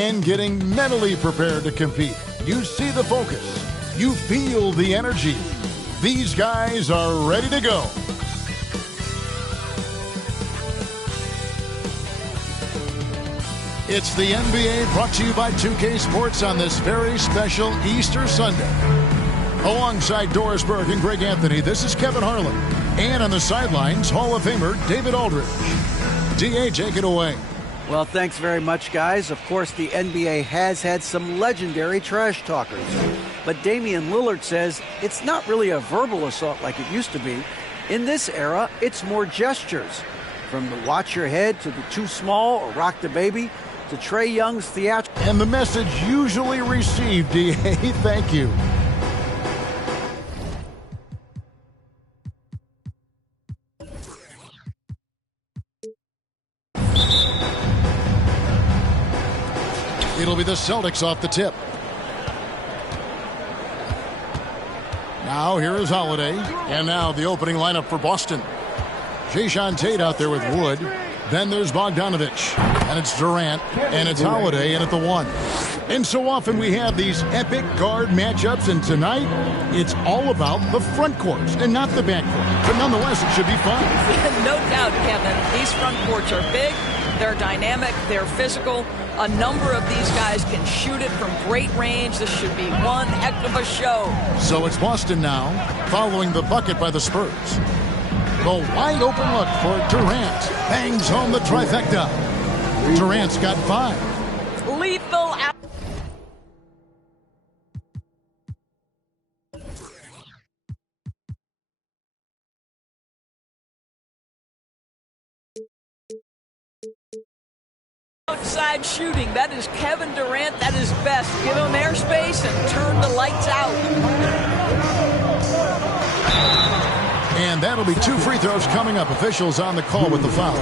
and getting mentally prepared to compete. You see the focus. You feel the energy. These guys are ready to go. It's the NBA brought to you by 2K Sports on this very special Easter Sunday. Alongside Doris Burke and Greg Anthony, this is Kevin Harlan. And on the sidelines, Hall of Famer David Aldridge. D.A., take it away. Well, thanks very much, guys. Of course, the NBA has had some legendary trash talkers. But Damian Lillard says it's not really a verbal assault like it used to be. In this era, it's more gestures. From the watch your head to the too small or rock the baby to Trae Young's theatrical. And the message usually received, D.A., thank you. It'll be the Celtics off the tip. Now here is Holiday. And now the opening lineup for Boston. Jae'Sean Tate out there with Wood. Then there's Bogdanović. And it's Durant. And it's Holiday in at the 1. And so often we have these epic guard matchups. And tonight, it's all about the front courts and not the back court. But nonetheless, it should be fun. No doubt, Kevin. These front courts are big. They're dynamic. They're physical. A number of these guys can shoot it from great range. This should be one heck of a show. So it's Boston now, following the bucket by the Spurs. The wide open look for Durant. Bangs home the trifecta. Durant's got 5. Lethal out. Outside shooting. That is Kevin Durant. That is best. Give him airspace and turn the lights out. And that'll be 2 free throws coming up. Officials on the call with the foul.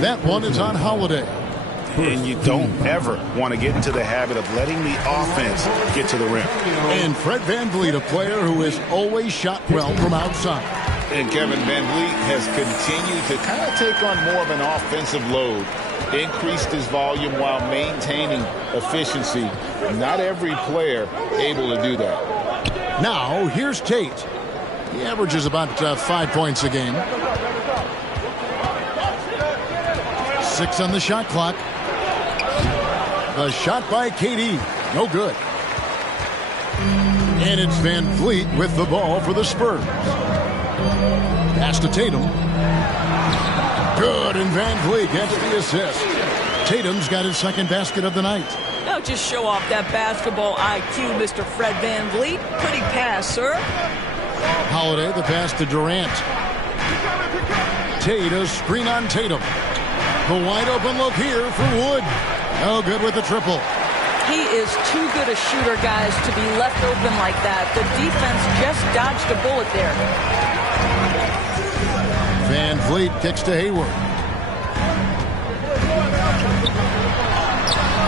That one is on Holiday. And you don't ever want to get into the habit of letting the offense get to the rim. And Fred VanVleet, a player who has always shot well from outside. And Kevin VanVleet has continued to kind of take on more of an offensive load. Increased his volume while maintaining efficiency. Not every player able to do that. Now, here's Tate. He averages about 5 points a game. 6 on the shot clock. The shot by KD. No good. And it's VanVleet with the ball for the Spurs. Pass to Tatum. Good, and VanVleet gets the assist. Tatum's got his second basket of the night. Now just show off that basketball IQ, Mr. Fred VanVleet. Pretty pass, sir. Holiday, the pass to Durant. Tate, a screen on Tatum. The wide open look here for Wood. No good with the triple. He is too good a shooter, guys, to be left open like that. The defense just dodged a bullet there. VanVleet kicks to Hayward.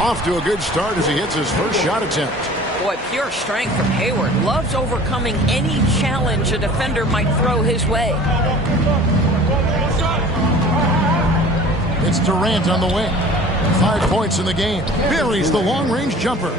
Off to a good start as he hits his first shot attempt. Boy, pure strength from Hayward. Loves overcoming any challenge a defender might throw his way. It's Durant on the wing. 5 points in the game. Buries the long-range jumper.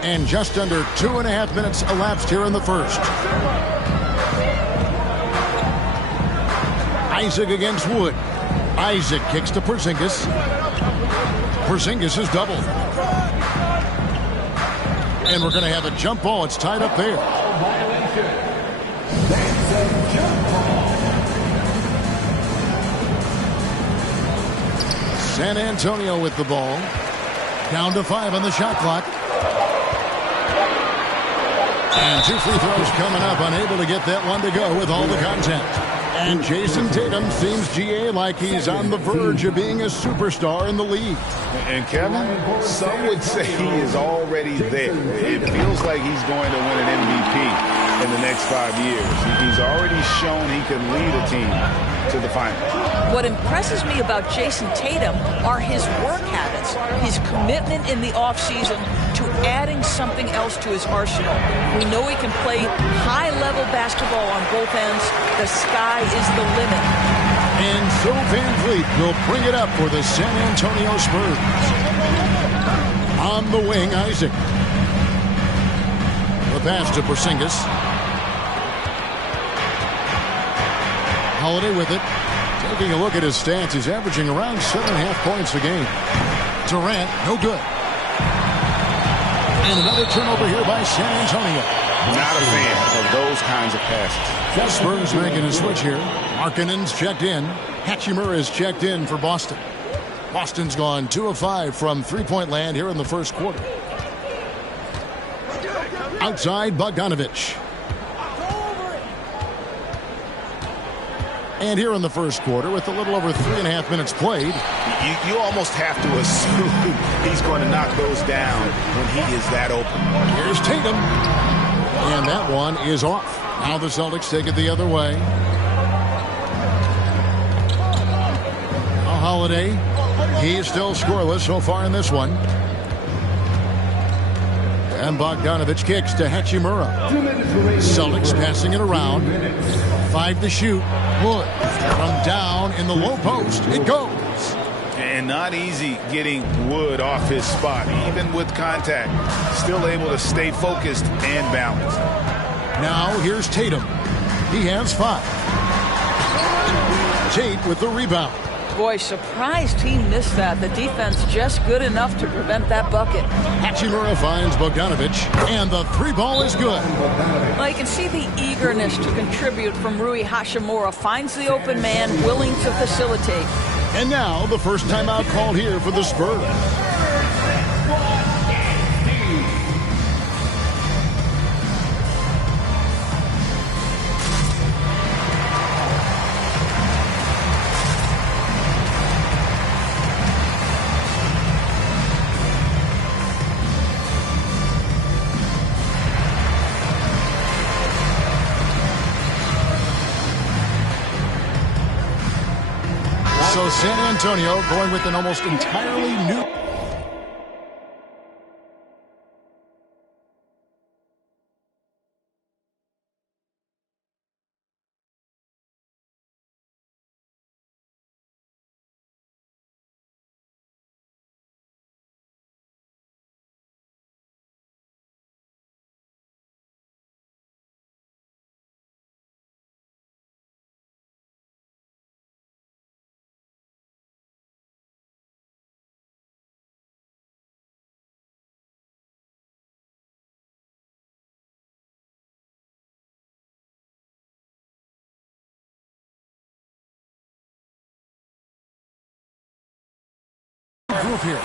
And just under 2.5 minutes elapsed here in the first. Isaac against Wood. Isaac kicks to Porzingis. Porzingis is doubled. And we're going to have a jump ball. It's tied up there. San Antonio with the ball. Down to 5 on the shot clock. And 2 free throws coming up. Unable to get that one to go with all the content. And Jason Tatum seems, GA, like he's on the verge of being a superstar in the league. And Kevin, some would say he is already there. It feels like he's going to win an MVP. in the next 5 years. He's already shown he can lead a team to the final. What impresses me about Jason Tatum are his work habits, his commitment in the offseason to adding something else to his arsenal. We know he can play high-level basketball on both ends. The sky is the limit. And so Van Vliet will bring it up for the San Antonio Spurs. On the wing, Isaac. The pass to Porzingis. Holiday with it. Taking a look at his stats, he's averaging around 7.5 points a game. Durant, no good. And another turnover here by San Antonio. Not a fan of those kinds of passes. The Spurs making a switch here. Markkanen's checked in. Hachimura is checked in for Boston. Boston's gone 2 of 5 from three-point land here in the first quarter. Outside, Bogdanovic. And here in the first quarter, with a little over 3.5 minutes played. You almost have to assume he's going to knock those down when he is that open. Here's Tatum. And that one is off. Now the Celtics take it the other way. Now Holiday. He's still scoreless so far in this one. And Bogdanovic kicks to Hachimura. Celtics passing it around. 5 to shoot. Wood from down in the low post. It goes. And not easy getting Wood off his spot. Even with contact, still able to stay focused and balanced. Now here's Tatum. He has 5. Tate with the rebound. Boy, surprised he missed that. The defense just good enough to prevent that bucket. Hachimura finds Bogdanovic, and the 3 ball is good. Well, you can see the eagerness to contribute from Rui Hachimura. Finds the open man, willing to facilitate. And now the first timeout called here for the Spurs. So San Antonio going with an almost entirely new... group here.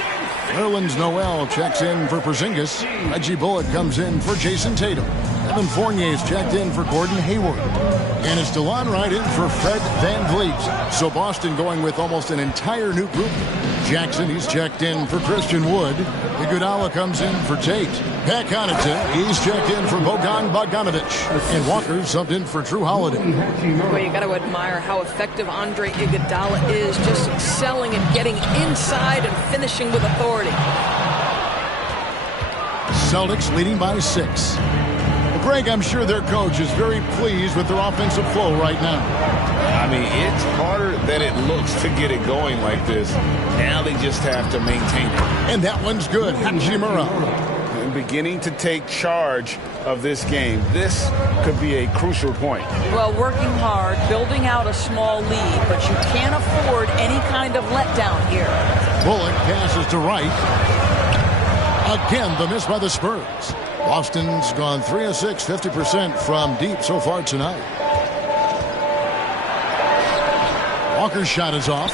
Nerlens Noel checks in for Porzingis. Reggie Bullock comes in for Jason Tatum. Evan Fournier's checked in for Gordon Hayward. And it's DeLon Wright in for Fred VanVleet. So Boston going with almost an entire new group. Jackson, he's checked in for Christian Wood. Iguodala comes in for Tate. Pat Connaughton, he's checked in for Bogdanovic. And Walker subbed in for Drew Holiday. Well, you got to admire how effective Andre Iguodala is, just excelling and getting inside and finishing with authority. Celtics leading by 6. Greg, I'm sure their coach is very pleased with their offensive flow right now. I mean, it's harder than it looks to get it going like this. Now they just have to maintain it. And that one's good. Hachimura. And beginning to take charge of this game. This could be a crucial point. Well, working hard, building out a small lead, but you can't afford any kind of letdown here. Bullock passes to Wright. Again, the miss by the Spurs. Boston's gone 3 of 6, 50% from deep so far tonight. Walker's shot is off.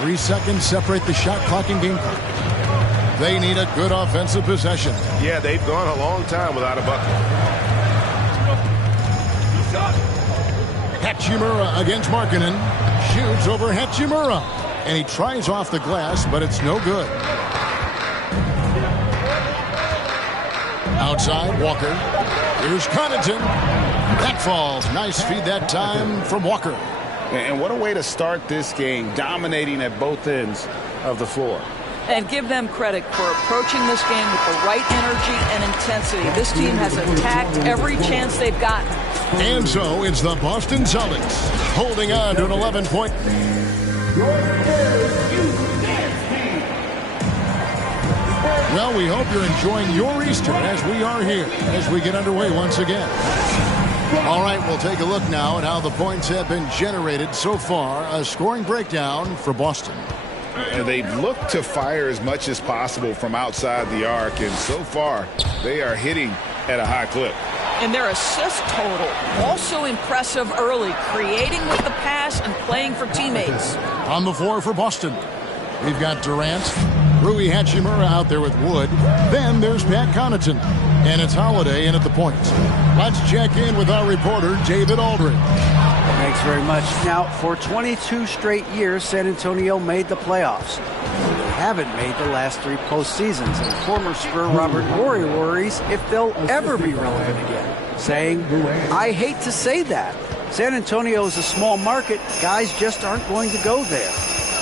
3 seconds separate the shot clock and game clock. They need a good offensive possession. Yeah, they've gone a long time without a bucket. Hachimura against Markkanen. Shoots over Hachimura. And he tries off the glass, but it's no good. Outside, Walker. Here's Connaughton. That falls. Nice feed that time from Walker. And what a way to start this game, dominating at both ends of the floor. And give them credit for approaching this game with the right energy and intensity. This team has attacked every chance they've gotten. And so it's the Boston Celtics holding on to an 11-point. Well, we hope you're enjoying your Easter as we are here as we get underway once again. All right, we'll take a look now at how the points have been generated so far. A scoring breakdown for Boston. And they've looked to fire as much as possible from outside the arc, and so far they are hitting at a high clip. And their assist total, also impressive early, creating with the pass and playing for teammates. On the floor for Boston, we've got Durant, Rui Hachimura out there with Wood. Then there's Pat Connaughton, and it's Holiday in at the point. Let's check in with our reporter, David Aldridge. Thanks very much. Now, for 22 straight years, San Antonio made the playoffs. They haven't made the last 3 postseasons, and former Spur Robert Horry worries if they'll ever be relevant again, saying, "I hate to say that. San Antonio is a small market. Guys just aren't going to go there."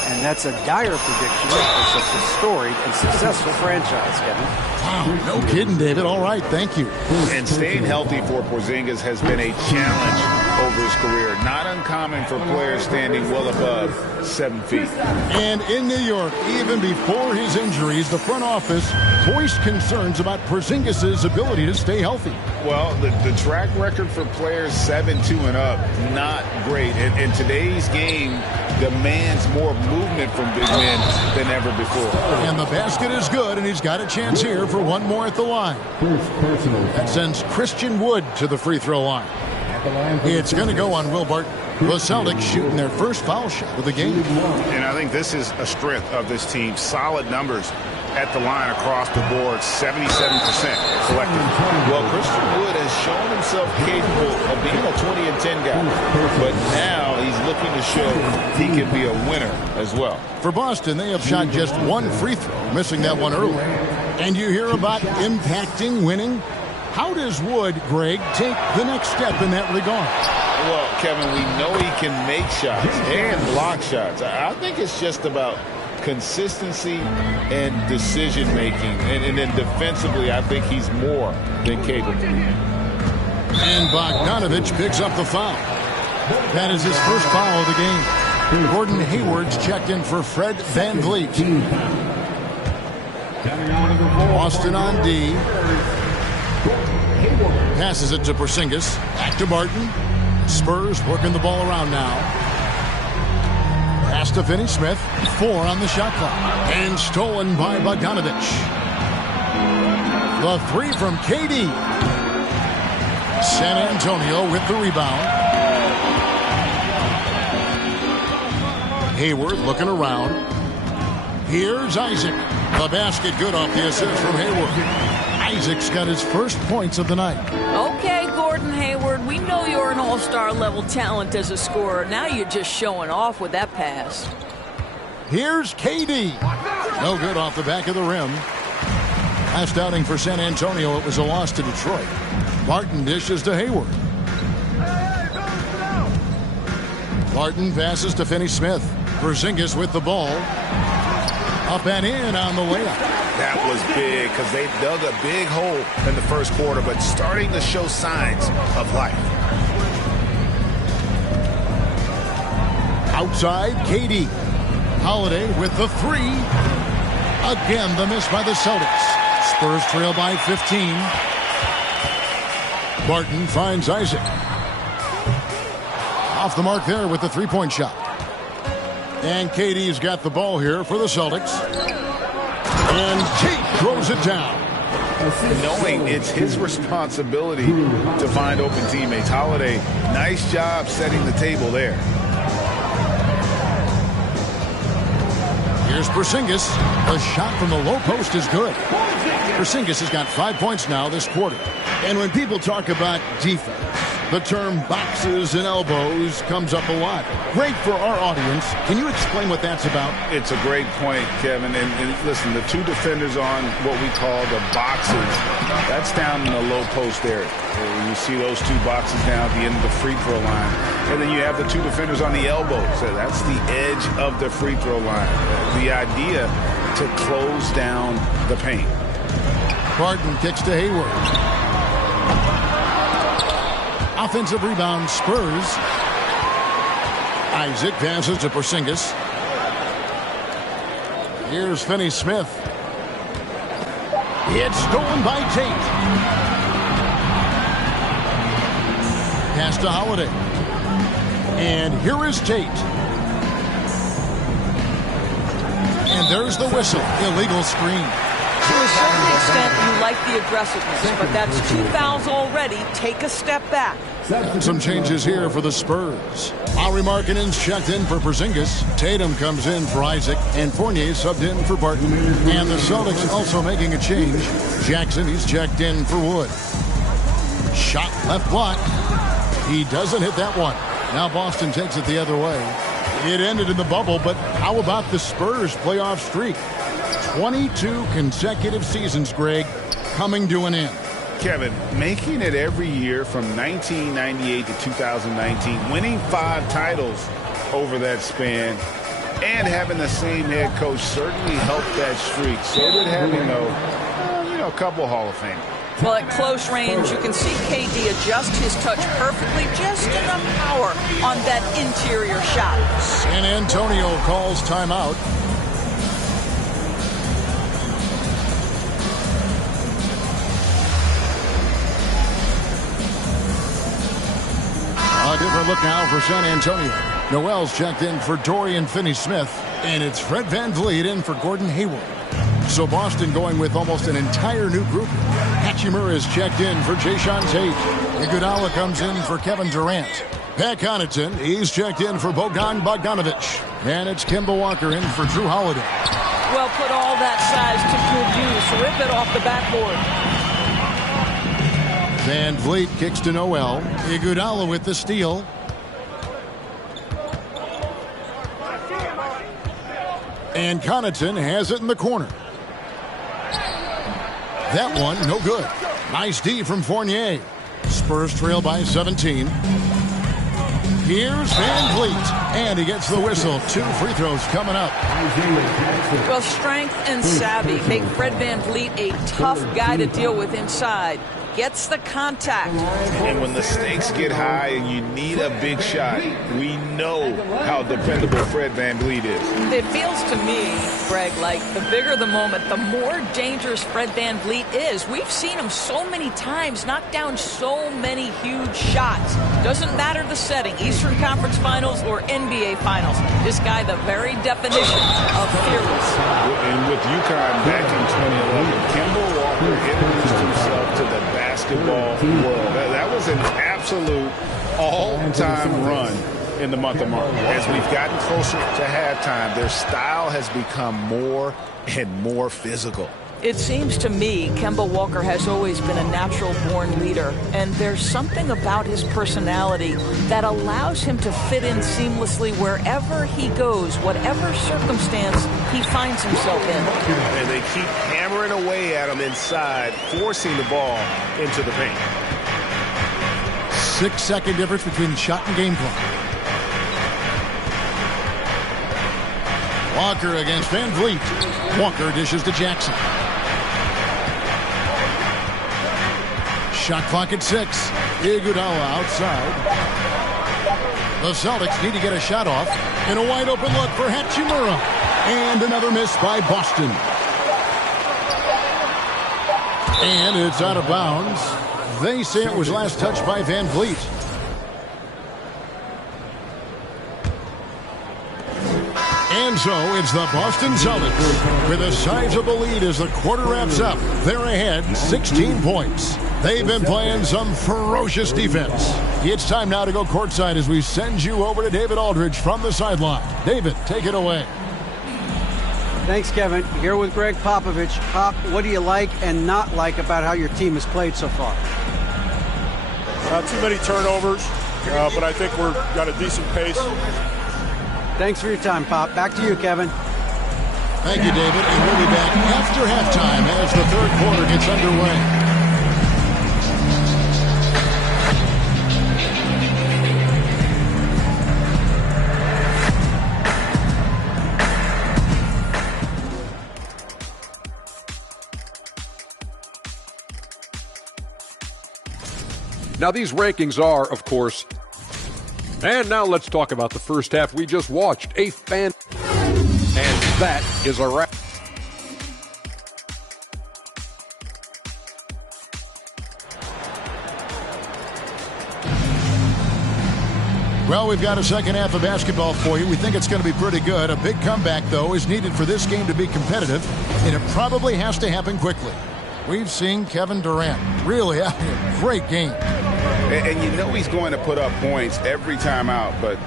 And that's a dire prediction for such a storied and successful franchise, Kevin. Wow, no kidding, David. All right, thank you. And staying healthy for Porzingis has been a challenge over his career. Not uncommon for players standing well above 7 feet. And in New York, even before his injuries, the front office voiced concerns about Porzingis' ability to stay healthy. Well, the track record for players 7'2" and up, not great. And today's game demands more movement from big men than ever before. And the basket is good, and he's got a chance here for one more at the line. That sends Christian Wood to the free throw line. It's going to go on Will Barton. The Celtics shooting their first foul shot of the game. And I think this is a strength of this team. Solid numbers at the line across the board, 77% collectively. Well, Christian Wood has shown himself capable of being a 20 and 10 guy. But now he's looking to show he can be a winner as well. For Boston, they have shot just one free throw, missing that one early. And you hear about impacting winning? How does Wood, Greg, take the next step in that regard? Well, Kevin, we know he can make shots and block shots. I think it's just about consistency and decision-making. And then defensively, I think he's more than capable. And Bogdanovich picks up the foul. That is his first foul of the game. Gordon Hayward's checked in for Fred VanVleet. Boston on D. Passes it to Porzingis. Back to Barton. Spurs working the ball around now. Pass to Finney-Smith. 4 on the shot clock. And stolen by Bogdanovich. The 3 from KD. San Antonio with the rebound. Hayward looking around. Here's Isaac. The basket good off the assist from Hayward. Isaac's got his first points of the night. Okay, Gordon Hayward, we know you're an all-star level talent as a scorer. Now you're just showing off with that pass. Here's KD. No good off the back of the rim. Last outing for San Antonio, it was a loss to Detroit. Barton dishes to Hayward. Barton passes to Finney-Smith. Porzingis with the ball. Up and in on the layup. That was big because they dug a big hole in the first quarter, but starting to show signs of life. Outside, KD. Holiday with the 3. Again, the miss by the Celtics. Spurs trail by 15. Barton finds Isaac. Off the mark there with the 3-point shot. And KD's got the ball here for the Celtics. And Tate throws it down. Knowing it's his responsibility to find open teammates. Holiday, nice job setting the table there. Here's Porzingis. The shot from the low post is good. Porzingis has got 5 points now this quarter. And when people talk about defense, The term boxes and elbows comes up a lot. Great for our audience. Can you explain what that's about? It's a great point, Kevin. And listen, the two defenders on what we call the boxes, that's down in the low post area. You see those two boxes down at the end of the free throw line. And then you have the two defenders on the elbows. So that's the edge of the free throw line. The idea to close down the paint. Barton kicks to Hayward. Offensive rebound, Spurs. Isaac passes to Porzingis. Here's Finney-Smith. It's stolen by Tate. Pass to Holiday. And here is Tate. And there's the whistle. Illegal screen. To a certain extent, you like the aggressiveness, but that's 2 fouls already. Take a step back. Some changes here for the Spurs. Lauri Markkanen's checked in for Porzingis. Tatum comes in for Isaac. And Fournier subbed in for Barton. And the Celtics also making a change. Jackson, he's checked in for Wood. Shot left block. He doesn't hit that one. Now Boston takes it the other way. It ended in the bubble, but how about the Spurs playoff streak? 22 consecutive seasons, Greg, coming to an end. Kevin, making it every year from 1998 to 2019, winning 5 titles over that span, and having the same head coach certainly helped that streak. So did having, a couple Hall of Fame. Well, at close range, you can see KD adjust his touch perfectly, just enough power on that interior shot. San Antonio calls timeout. A different look now for San Antonio. Noel's checked in for Dorian Finney-Smith, and it's Fred VanVleet in for Gordon Hayward. So Boston going with almost an entire new group. Hachimura is checked in for Jae'Sean Tate. Iguodala comes in for Kevin Durant. Pat Connaughton, he's checked in for Bogdan Bogdanovic. And it's Kemba Walker in for Drew Holiday. Well, put all that size to good use. Rip it off the backboard. VanVleet kicks to Noel. Iguodala with the steal. And Connaughton has it in the corner. That one, no good. Nice D from Fournier. Spurs trail by 17. Here's VanVleet. And he gets the whistle. 2 free throws coming up. Well, strength and savvy make Fred VanVleet a tough guy to deal with inside. Gets the contact. And when the stakes get high and you need a big shot, we know how dependable Fred VanVleet is. It feels to me, Greg, like the bigger the moment, the more dangerous Fred VanVleet is. We've seen him so many times knock down so many huge shots. Doesn't matter the setting, Eastern Conference Finals or NBA Finals. This guy, the very definition of fearless. And with UConn back in 2011, Kemba Walker introduced himself to the basketball world. That was an absolute all-time run in the month of March. As we've gotten closer to halftime, their style has become more and more physical. It seems to me Kemba Walker has always been a natural-born leader, and there's something about his personality that allows him to fit in seamlessly wherever he goes, whatever circumstance he finds himself in. And they keep hammering away at him inside, forcing the ball into the paint. 6-second difference between shot and game clock. Walker against VanVleet. Walker dishes to Jackson. Shot clock at 6. Iguodala outside. The Celtics need to get a shot off. And a wide open look for Hachimura. And another miss by Boston. And it's out of bounds. They say it was last touched by VanVleet. And so it's the Boston Celtics with a sizable lead as the quarter wraps up. They're ahead 16 points. They've been playing some ferocious defense. It's time now to go courtside as we send you over to David Aldridge from the sideline. David, take it away. Thanks, Kevin. Here with Greg Popovich. Pop, what do you like and not like about how your team has played so far? Not too many turnovers, but I think we've got a decent pace. Thanks for your time, Pop. Back to you, Kevin. Thank you, David. And we'll be back after halftime as the third quarter gets underway. Now, these rankings are, of course, and now let's talk about the first half we just watched. And that is a wrap. Well, we've got a second half of basketball for you. We think it's going to be pretty good. A big comeback, though, is needed for this game to be competitive, and it probably has to happen quickly. We've seen Kevin Durant really having a great game. And you know he's going to put up points every time out, but,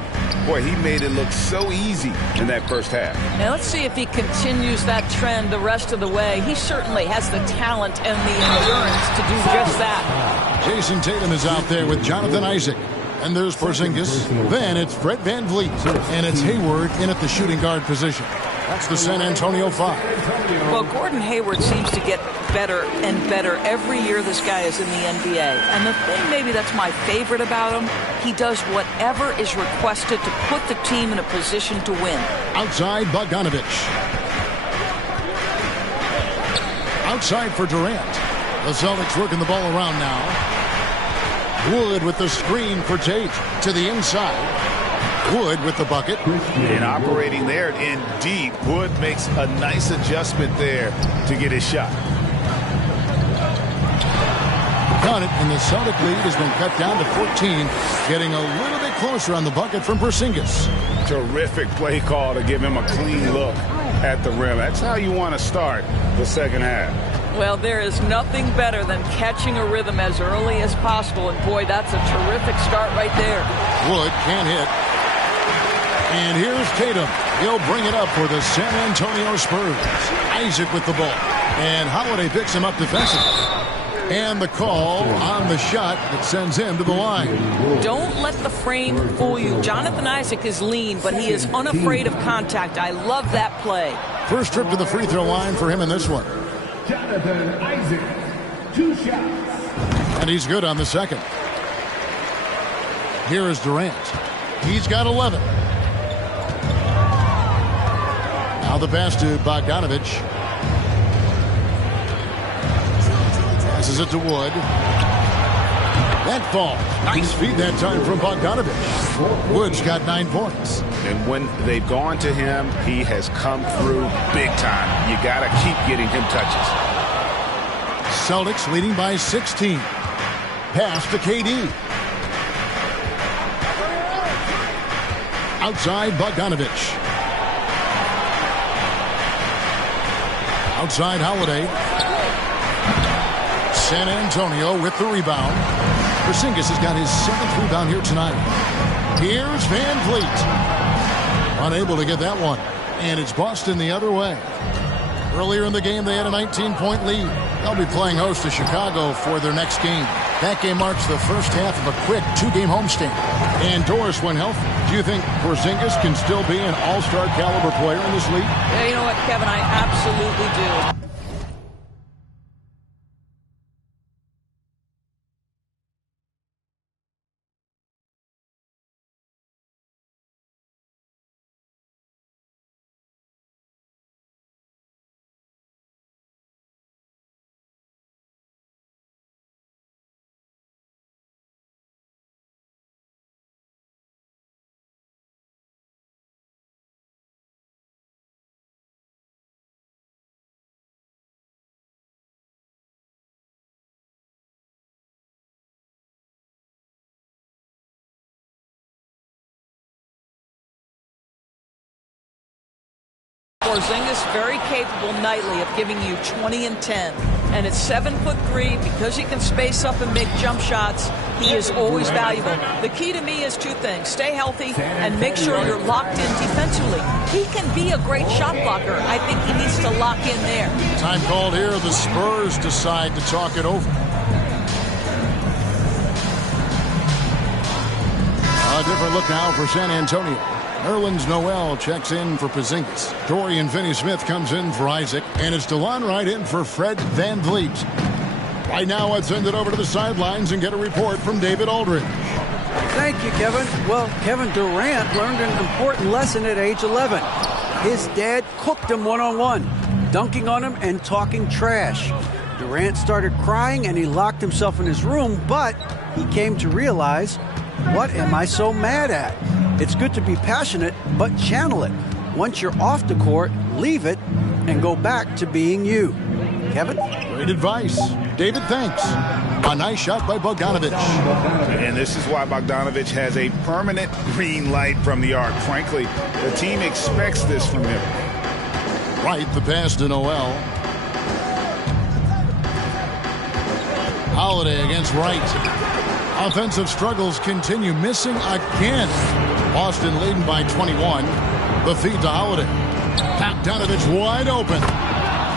boy, he made it look so easy in that first half. Now let's see if he continues that trend the rest of the way. He certainly has the talent and the endurance to do just that. Jason Tatum is out there with Jonathan Isaac. And there's Porzingis. Then it's Fred VanVleet. And it's Hayward in at the shooting guard position. That's the San Antonio 5. Well, Gordon Hayward seems to get better and better every year this guy is in the NBA. And the thing maybe that's my favorite about him, he does whatever is requested to put the team in a position to win. Outside, Bogdanovich. Outside for Durant. The Celtics working the ball around now. Wood with the screen for Tate to the inside. Wood with the bucket. And operating there in deep. Wood makes a nice adjustment there to get his shot. Got it, and the Celtic lead has been cut down to 14. Getting a little bit closer on the bucket from Porzingis. Terrific play call to give him a clean look at the rim. That's how you want to start the second half. Well, there is nothing better than catching a rhythm as early as possible. And, boy, that's a terrific start right there. Wood can't hit. And here's Tatum. He'll bring it up for the San Antonio Spurs. Isaac with the ball. And Holiday picks him up defensively. And the call on the shot that sends him to the line. Don't let the frame fool you. Jonathan Isaac is lean, but he is unafraid of contact. I love that play. First trip to the free throw line for him in this one. Jonathan Isaac, 2 shots. And he's good on the second. Here is Durant. He's got 11. Now the pass to Bogdanovich. Passes it to Wood. That falls. Nice feed that time from Bogdanovich. Wood's got 9 points. And when they've gone to him, he has come through big time. You got to keep getting him touches. Celtics leading by 16. Pass to KD. Outside Bogdanovich. Outside Holiday. San Antonio with the rebound. Porzingis has got his 7th rebound here tonight. Here's VanVleet. Unable to get that one. And it's Boston the other way. Earlier in the game, they had a 19-point lead. They'll be playing host to Chicago for their next game. That game marks the first half of a quick 2-game homestand. And Doris, when healthy, do you think Porzingis can still be an all-star caliber player in this league? Yeah, you know what, Kevin? I absolutely do. Porzingis very capable nightly of giving you 20 and 10. And at 7'3", because he can space up and make jump shots, he is always valuable. The key to me is 2 things. Stay healthy and make sure you're locked in defensively. He can be a great shot blocker. I think he needs to lock in there. Time called here. The Spurs decide to talk it over. A different look now for San Antonio. Nerlens Noel checks in for Porzingis. Dorian Finney-Smith comes in for Isaac. And it's DeLon Wright in for Fred VanVleet. Right now, let's send it over to the sidelines and get a report from David Aldridge. Thank you, Kevin. Well, Kevin Durant learned an important lesson at age 11. His dad cooked him one-on-one, dunking on him and talking trash. Durant started crying and he locked himself in his room, but he came to realize, what am I so mad at? It's good to be passionate, but channel it. Once you're off the court, leave it and go back to being you. Kevin? Great advice. David, thanks. A nice shot by Bogdanovic. And this is why Bogdanovic has a permanent green light from the arc. Frankly, the team expects this from him. Right, the pass to Noel. Holiday against Wright. Offensive struggles continue, missing again. Boston leading by 21. The feed to Holiday. Bogdanovic wide open.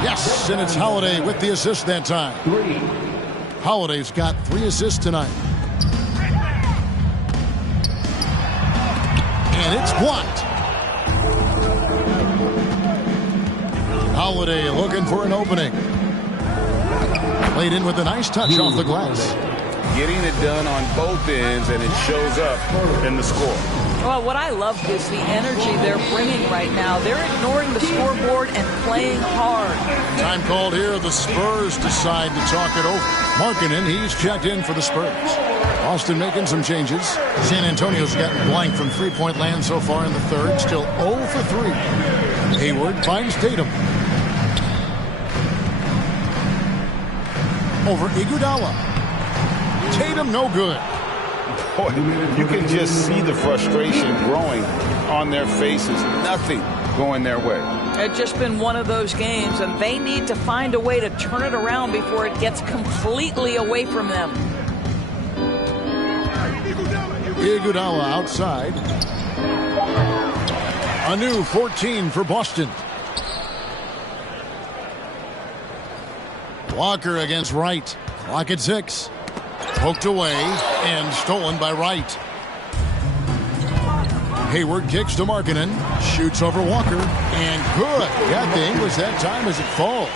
Yes, and it's Holiday with the assist that time. Holiday's got 3 assists tonight. And it's blocked. Holiday looking for an opening. Played in with a nice touch off the glass. Getting it done on both ends, and it shows up in the score. Well, what I love is the energy they're bringing right now. They're ignoring the scoreboard and playing hard. Time called here. The Spurs decide to talk it over. Markkanen, he's checked in for the Spurs. Boston making some changes. San Antonio's gotten blank from three-point land so far in the third. Still 0 for 3. Hayward finds Tatum. Over Iguodala. Tatum no good. Boy, you can just see the frustration growing on their faces. Nothing going their way. It's just been one of those games, and they need to find a way to turn it around before it gets completely away from them. Iguodala outside. A new 14 for Boston. Walker against Wright. Clock at 6. Poked away and stolen by Wright. Hayward kicks to Markkanen. Shoots over Walker. And good. Got the English that time as it falls.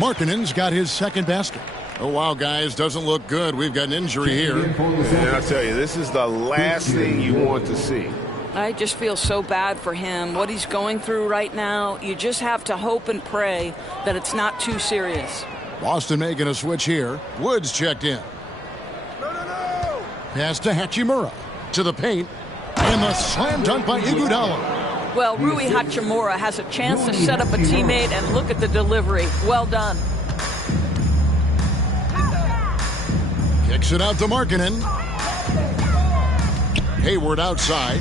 Markkanen's got his second basket. Oh, wow, guys. Doesn't look good. We've got an injury here. And I'll tell you, this is the last thing you want to see. I just feel so bad for him. What he's going through right now, you just have to hope and pray that it's not too serious. Boston making a switch here. Woods checked in. Pass to Hachimura. To the paint. And the slam dunk by Iguodala. Well, Rui Hachimura has a chance to set up a teammate, and look at the delivery. Well done. Kicks it out to Markkanen. Hayward outside.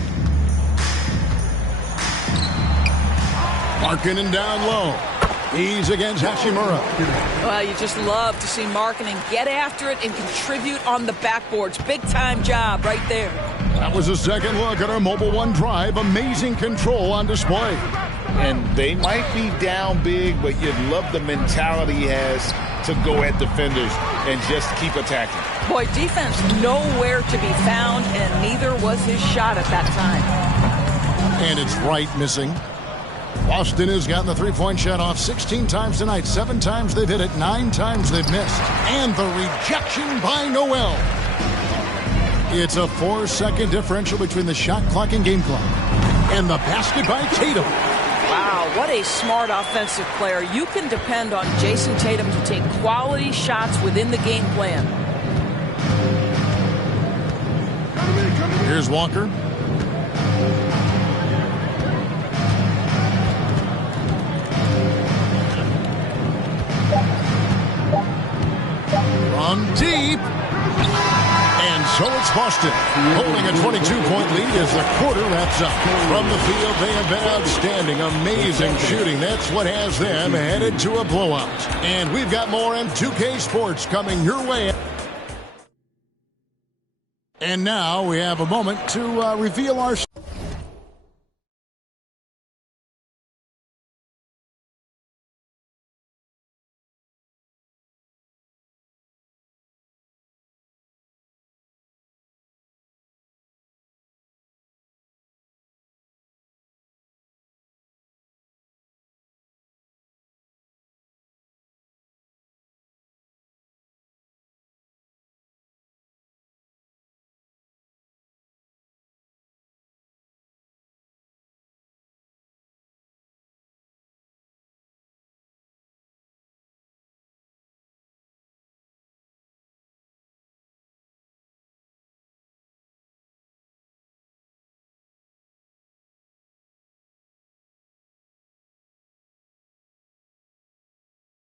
Markkanen down low. He's against Hachimura. Well, you just love to see Markkanen get after it and contribute on the backboards. Big-time job right there. That was a second look at our Mobile One drive. Amazing control on display. And they might be down big, but you'd love the mentality he has to go at defenders and just keep attacking. Boy, defense nowhere to be found, and neither was his shot at that time. And it's Wright missing. Boston has gotten the three-point shot off 16 times tonight. 7 times they've hit it. 9 times they've missed. And the rejection by Noel. It's a 4-second differential between the shot clock and game clock. And the basket by Tatum. Wow, what a smart offensive player. You can depend on Jason Tatum to take quality shots within the game plan. Here's Walker. From deep. And so it's Boston holding a 22-point lead as the quarter wraps up. From the field, they have been outstanding. Amazing shooting. That's what has them headed to a blowout. And we've got more M2K Sports coming your way. And now we have a moment to reveal our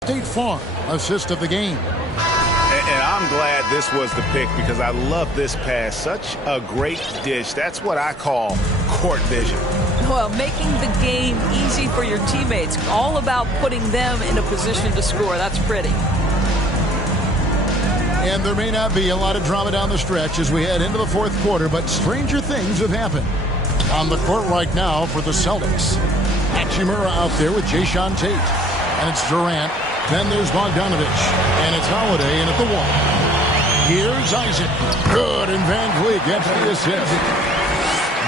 State Farm assist of the game. And I'm glad this was the pick because I love this pass. Such a great dish. That's what I call court vision. Well, making the game easy for your teammates. All about putting them in a position to score. That's pretty. And there may not be a lot of drama down the stretch as we head into the fourth quarter, but stranger things have happened. On the court right now for the Celtics, Hachimura out there with Jayshawn Tate. And it's Durant. Then there's Bogdanovich. And it's Holiday in at the wall. Here's Isaac. Good, and Van Vliet gets the assist.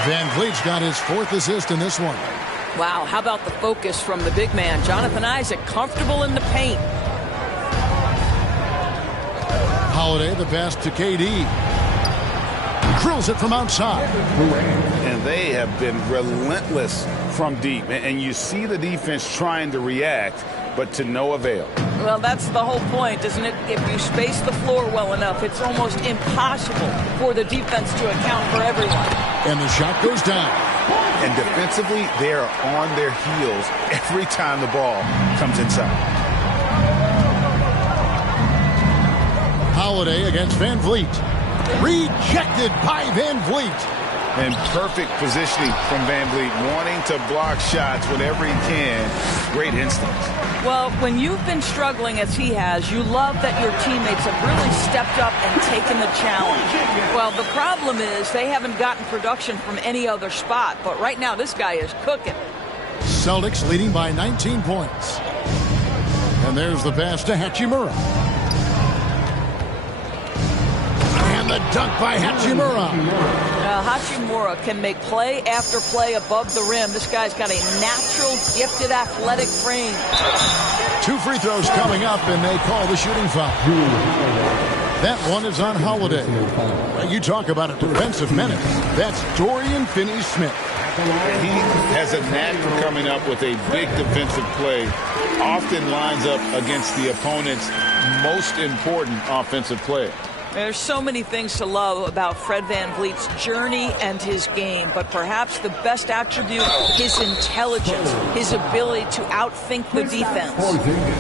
Van Vliet's got his 4th assist in this one. Wow, how about the focus from the big man? Jonathan Isaac, comfortable in the paint. Holiday, the pass to KD. Drills it from outside. And they have been relentless from deep. And you see the defense trying to react, but to no avail. Well, that's the whole point, isn't it? If you space the floor well enough, it's almost impossible for the defense to account for everyone. And the shot goes down. And defensively, they are on their heels every time the ball comes inside. Holiday against Van Vliet. Rejected by Van Vliet. And perfect positioning from Van Vliet, wanting to block shots whenever he can. Great instincts. Well, when you've been struggling as he has, you love that your teammates have really stepped up and taken the challenge. Well, the problem is they haven't gotten production from any other spot, but right now this guy is cooking. Celtics leading by 19 points. And there's the pass to Hachimura. And the dunk by Hachimura. Hachimura can make play after play above the rim. This guy's got a natural, gifted, athletic frame. 2 free throws coming up, and they call the shooting foul. That one is on Holiday. You talk about a defensive menace. That's Dorian Finney-Smith. He has a knack for coming up with a big defensive play. Often lines up against the opponent's most important offensive player. There's so many things to love about Fred VanVleet's journey and his game, but perhaps the best attribute, his intelligence, his ability to outthink the defense.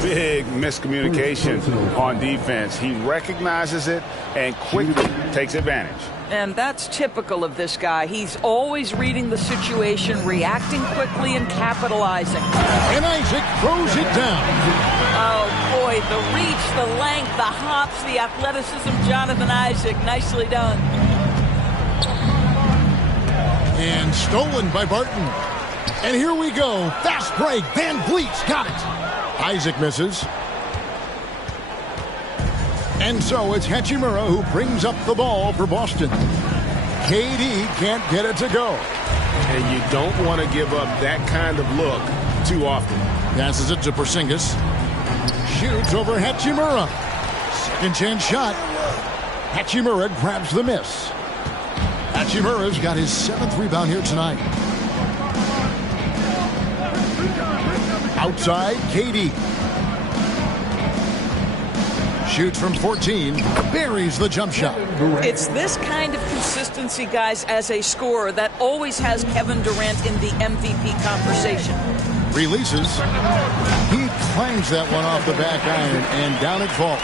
Big miscommunication on defense. He recognizes it and quickly takes advantage. And that's typical of this guy. He's always reading the situation, reacting quickly, and capitalizing. And Isaac throws it down. Oh, boy, the reach, the length, the hops, the athleticism, Jonathan Isaac. Nicely done. And stolen by Barton. And here we go. Fast break. Van Vliet's got it. Isaac misses. And so it's Hachimura who brings up the ball for Boston. KD can't get it to go. And you don't want to give up that kind of look too often. Passes it to Porzingis. Shoots over Hachimura. Second chance shot. Hachimura grabs the miss. Hachimura's got his 7th rebound here tonight. Outside, KD. Shoots from 14, buries the jump shot. It's this kind of consistency, guys, as a scorer that always has Kevin Durant in the MVP conversation. Releases. He clangs that one off the back iron, and down it falls.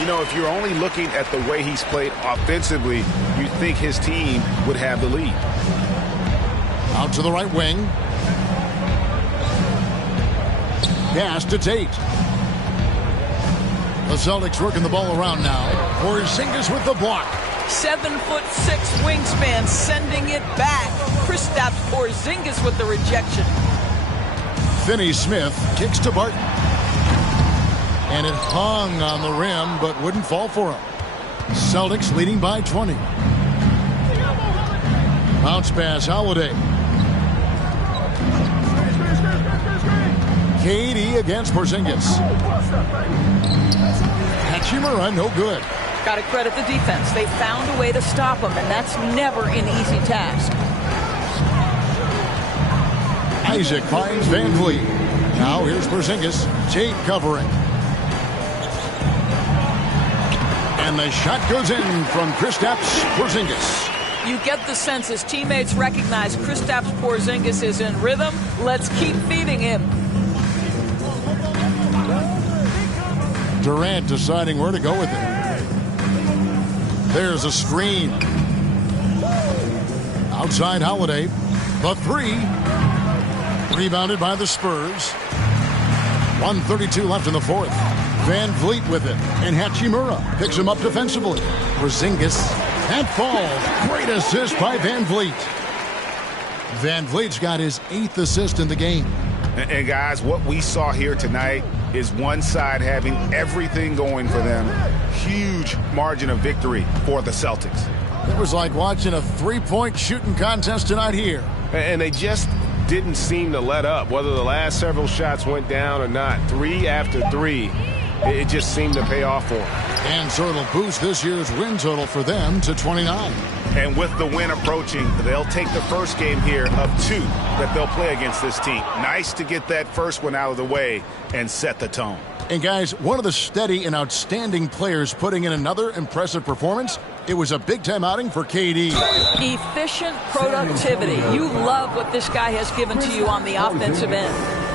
You know, if you're only looking at the way he's played offensively, you'd think his team would have the lead. Out to the right wing. Pass to Tate. The Celtics working the ball around now. Porzingis with the block. 7'6" wingspan, sending it back. Kristaps Porzingis with the rejection. Finney-Smith kicks to Barton. And it hung on the rim, but wouldn't fall for him. Celtics leading by 20. Bounce pass, Holiday. KD against Porzingis. Hachimura, no good. Got to credit the defense. They found a way to stop him, and that's never an easy task. Isaac finds Van Vliet. Now here's Porzingis. Tate covering. And the shot goes in from Kristaps Porzingis. You get the sense his teammates recognize Kristaps Porzingis is in rhythm. Let's keep feeding him. Durant deciding where to go with it. There's a screen. Outside Holiday. The three. Rebounded by the Spurs. 1:32 left in the fourth. Van Vliet with it. And Hachimura picks him up defensively. Porzingis. That falls. Great assist by Van Vliet. Van Vliet's got his 8th assist in the game. And guys, what we saw here tonight is one side having everything going for them. Huge margin of victory for the Celtics. It was like watching a three-point shooting contest tonight here. And they just didn't seem to let up, whether the last several shots went down or not. 3 after 3, it just seemed to pay off for them. And so it'll boost this year's win total for them to 29. And with the win approaching, they'll take the first game here of 2 that they'll play against this team. Nice to get that first one out of the way and set the tone. And guys, one of the steady and outstanding players putting in another impressive performance. It was a big-time outing for KD. Efficient productivity. You love what this guy has given to you on the offensive end.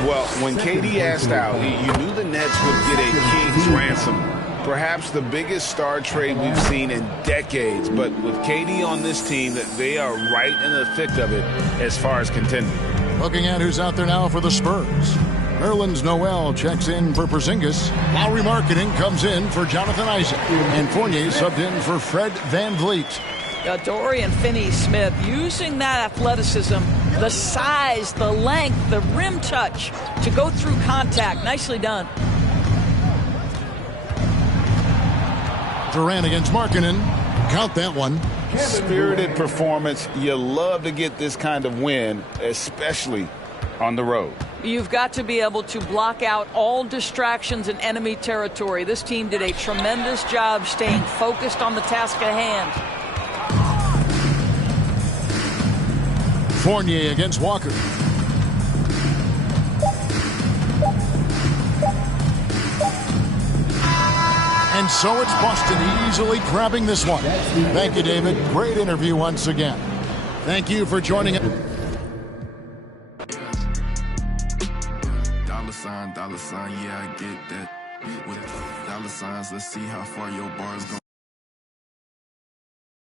Well, when KD asked out, you knew the Nets would get a king's ransom. Perhaps the biggest star trade we've seen in decades. But with KD on this team, they are right in the thick of it as far as contending. Looking at who's out there now for the Spurs. Nerlens Noel checks in for Porzingis. Lowry Markkanen comes in for Jonathan Isaac. And Fournier subbed in for Fred Van Vliet. Dorian Finney-Smith using that athleticism, the size, the length, the rim touch to go through contact. Nicely done. Durant against Markkanen. Count that one. Spirited performance. You love to get this kind of win, especially on the road. You've got to be able to block out all distractions in enemy territory. This team did a tremendous job staying focused on the task at hand. Fournier against Walker. And so it's Boston easily grabbing this one. Thank you, David. Great interview once again. Thank you for joining us. Dollar sign, yeah, I get that. With dollar signs, let's see how far your bars go.